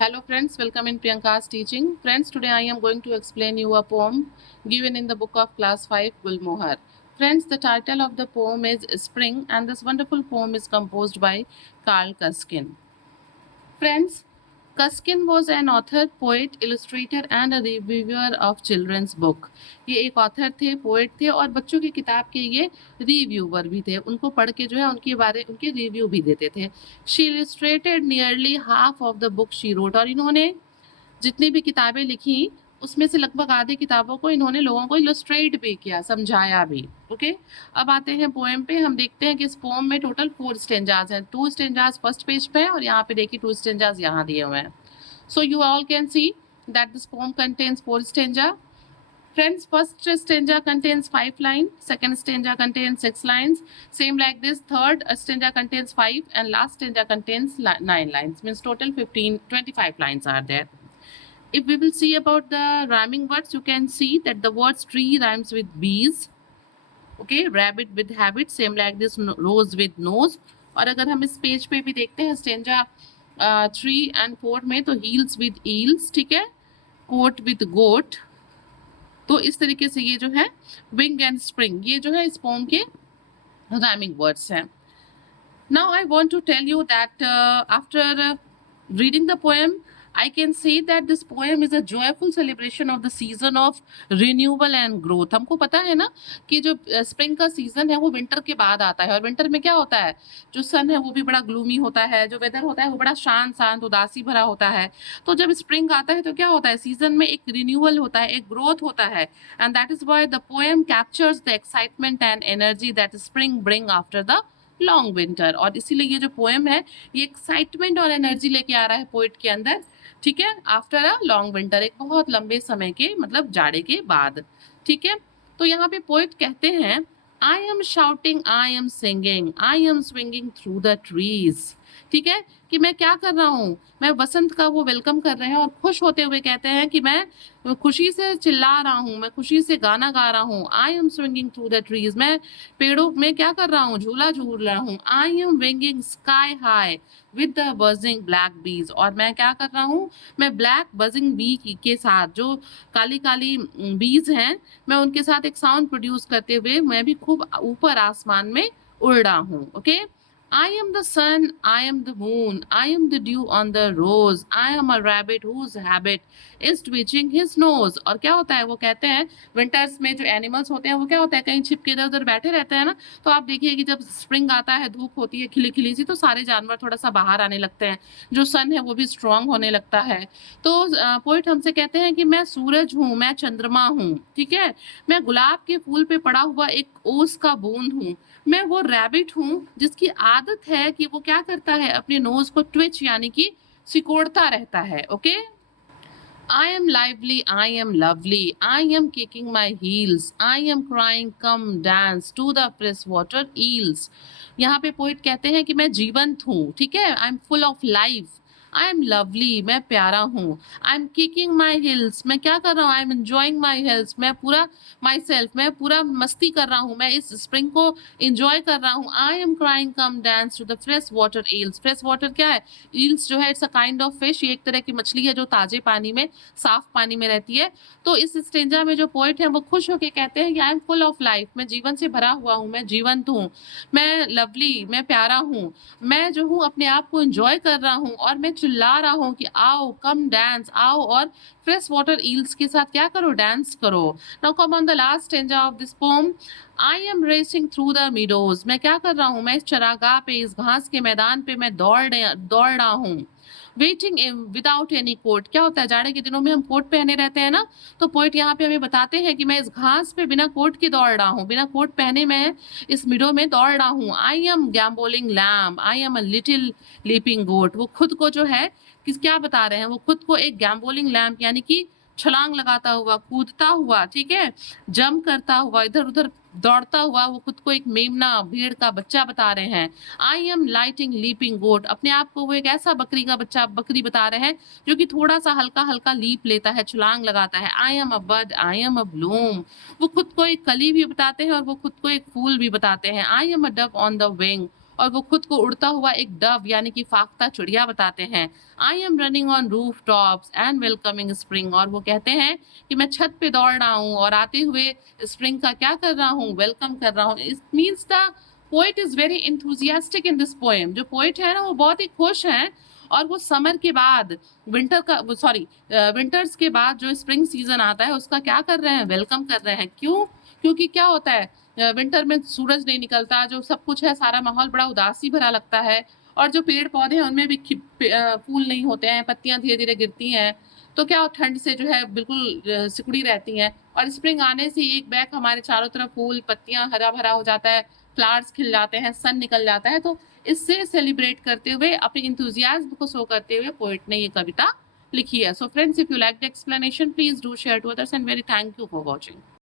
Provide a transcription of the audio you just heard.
Hello friends, welcome in Priyanka's teaching. Friends, today I am going to explain you a poem given in the book of class 5 Gulmohar. Friends, the title of the poem is Spring and this wonderful poem is composed by Carl Cuskin. Friends, Cuskin was an author, poet, illustrator and a reviewer of children's book. ये एक author थे, poet थे और बच्चों की किताब के ये रिव्यूअर भी थे. उनको पढ़ के जो है उनके रिव्यू भी देते थे. She illustrated nearly half of the book she wrote. और इन्होंने जितनी भी किताबें लिखी उसमें से लगभग आधी किताबों को इन्होंने लोगों को इलस्ट्रेट भी किया, समझाया भी. ओके, अब आते हैं पोएम पे. हम देखते हैं कि इस पोएम में टोटल 4 स्टेंजाज हैं. 2 स्टेंजाज फर्स्ट पेज पे है और यहाँ पे देखिए 2 स्टेंजाज यहाँ दिए हुए हैं. So you all can see that this poem contains 4 stanza. Friends, first stanza contains 5 lines, second stanza contains 6 lines, same like this, third stanza contains 5 and last stanza contains 9 lines, means total 25 lines are there. If we will see about the rhyming words, you can see that the words tree rhymes with bees, okay, rabbit with habit, same like this, rose with nose. और अगर हम इस page पे भी देखते हैं stanza 3 and 4 में, तो heels with eels, ठीक है, coat with goat. तो इस तरीके से ये जो है विंग एंड स्प्रिंग, ये जो है इस पोम के राइमिंग वर्ड्स हैं. Now I want to tell you that after reading the poem, I can say that this poem is a joyful celebration of the season of renewal and growth. हमको पता है ना कि जो spring का season है वो विंटर के बाद आता है और विंटर में क्या होता है, जो सन है वो भी बड़ा ग्लूमी होता है, जो वेदर होता है वो बड़ा शांत उदासी भरा होता है. तो जब स्प्रिंग आता है तो क्या होता है, सीजन में एक रिन्यूअल होता है, एक ग्रोथ होता है. And that is why the poem captures the excitement and energy that spring bring after the long winter. और इसीलिए ये जो पोएम है ये एक्साइटमेंट और एनर्जी लेके आ रहा है पोइट के अंदर, ठीक है, आफ्टर अ लॉन्ग विंटर, एक बहुत लंबे समय के मतलब जाड़े के बाद. ठीक है, तो यहाँ पे पोइट कहते हैं, I am shouting, I am singing, I am swinging through the trees. ठीक है, कि मैं क्या कर रहा हूँ, मैं वसंत का वो वेलकम कर रहे हैं और खुश होते हुए कहते हैं कि मैं खुशी से चिल्ला रहा हूँ, मैं खुशी से गाना गा रहा हूँ. I M swinging through the trees, मैं पेड़ों में क्या कर रहा हूँ, झूला झूल रहा हूँ. I M winging sky high with the buzzing black बीज, और मैं क्या कर रहा हूँ, मैं ब्लैक बजिंग बी के साथ, जो काली काली बीज हैं, मैं उनके साथ एक साउंड प्रोड्यूस करते हुए मैं भी खूब ऊपर आसमान में उड़ रहा हूँ. Okay, I am the sun, I am the moon, I am the dew on the rose, I am a rabbit whose habit is twitching his nose. और क्या होता है, वो कहते हैं विंटर्स में जो एनिमल्स होते हैं वो क्या होता है, कहीं छिप के इधर उधर बैठे रहते हैं ना. तो आप देखिए कि जब स्प्रिंग आता है, धूप होती है खिली खिली सी, तो सारे जानवर थोड़ा सा बाहर आने लगते हैं, जो सन है वो भी स्ट्रांग होने लगता है. तो पोइट हमसे कहते हैं कि मैं सूरज हूँ, मैं चंद्रमा हूँ, ठीक है, मैं गुलाब के फूल पे पड़ा हुआ एक ओस का बूंद हूँ, मैं वो रैबिट हूँ जिसकी आदत है कि वो क्या करता है, अपने नोज को ट्विच यानी कि सिकोड़ता रहता है. Okay, I am lively, I am lovely, I am kicking my heels, I am crying, come dance to the freshwater eels. यहाँ पे पोइट कहते हैं कि मैं जीवंत हूँ, ठीक है, I M full of life, I am lovely, मैं प्यारा हूँ, I M kicking my hills, मैं क्या कर रहा हूँ, I am enjoying my hills, मैं पूरा माई सेल्फ, मैं पूरा मस्ती कर रहा हूँ, मैं इस स्प्रिंग को इंजॉय कर रहा हूँ. I am crying, come dance to the fresh water eels. Fresh water क्या है, ईल्स जो है it's a kind of fish, ये एक तरह की मछली है जो ताजे पानी में, साफ पानी में रहती है. तो इस स्टेंजा में जो पोइट है वो खुश होकर कहते हैं कि I am full of life, मैं जीवन से भरा हुआ हूँ, मैं जीवंत हूँ, मैं लवली, मैं प्यारा हूँ, मैं जो हूँ अपने आप को एंजॉय कर रहा हूँ और मैं चिल्ला रहा हूँ कि आओ, कम डांस, आओ और फ्रेश वाटर ईल्स के साथ क्या करो, डांस करो. Now come on the last stanza of this pome. I am racing through the meadows, मैं क्या कर रहा हूँ, मैं इस चरागाह पे, इस घास के मैदान पे मैं दौड़ रहा हूँ. वेटिंग विदाउट एनी कोट, क्या होता है, जाड़े के दिनों में हम कोट पहने रहते हैं ना, तो पोइट यहाँ पे हमें बताते हैं कि मैं इस घास पे बिना कोट के दौड़ रहा हूँ, बिना कोट पहने मैं इस मिडो में दौड़ रहा हूँ. I am gambolling lamb, I am a little leaping goat. वो खुद को जो है क्या बता रहे हैं, वो खुद को एक गैम्बोलिंग लैम्प यानी कि छलांग लगाता हुआ, कूदता हुआ, ठीक है, जंप करता हुआ, इधर उधर दौड़ता हुआ, वो खुद को एक मेमना, भेड़ का बच्चा बता रहे हैं. आई एम लाइटिंग लीपिंग गोट, अपने आप को वो एक ऐसा बकरी का बच्चा, बकरी बता रहे हैं जो कि थोड़ा सा हल्का हल्का लीप लेता है, छलांग लगाता है. I am a bud, I am a bloom, वो खुद को एक कली भी बताते हैं और वो खुद को एक फूल भी बताते हैं. आई am a Dove on the wing, और वो खुद को उड़ता हुआ एक डव यानी कि फाख्ता चिड़िया बताते हैं। I am running on roof tops and welcoming spring, और वो कहते हैं कि मैं छत पे दौड़ रहा हूँ और आते हुए स्प्रिंग का क्या कर रहा हूँ, वेलकम कर रहा हूँ। It means the poet is very enthusiastic in this poem. जो पोएट है ना वो बहुत ही खुश हैं, और वो समर के बाद विंटर्स के बाद जो स्प्रिंग सीजन आता है उसका क्या कर रहे हैं, वेलकम कर रहे हैं। क्यों? क्योंकि क्या होता है, विंटर में सूरज नहीं निकलता, जो सब कुछ है सारा माहौल बड़ा उदासी भरा लगता है, और जो पेड़ पौधे हैं उनमें भी फूल नहीं होते हैं, पत्तियां धीरे धीरे गिरती हैं, तो क्या ठंड से जो है बिल्कुल सिकुड़ी रहती हैं। और स्प्रिंग आने से एक बैग हमारे चारों तरफ फूल पत्तियां हरा भरा हो जाता है, फ्लावर्स खिल जाते हैं, सन निकल जाता है। तो इससे सेलिब्रेट करते हुए, अपने इंथुजियाज्म को शो करते हुए पोएट ने ये कविता लिखी है। So friends, if you like the explanation, please do share to others and very thank you for watching.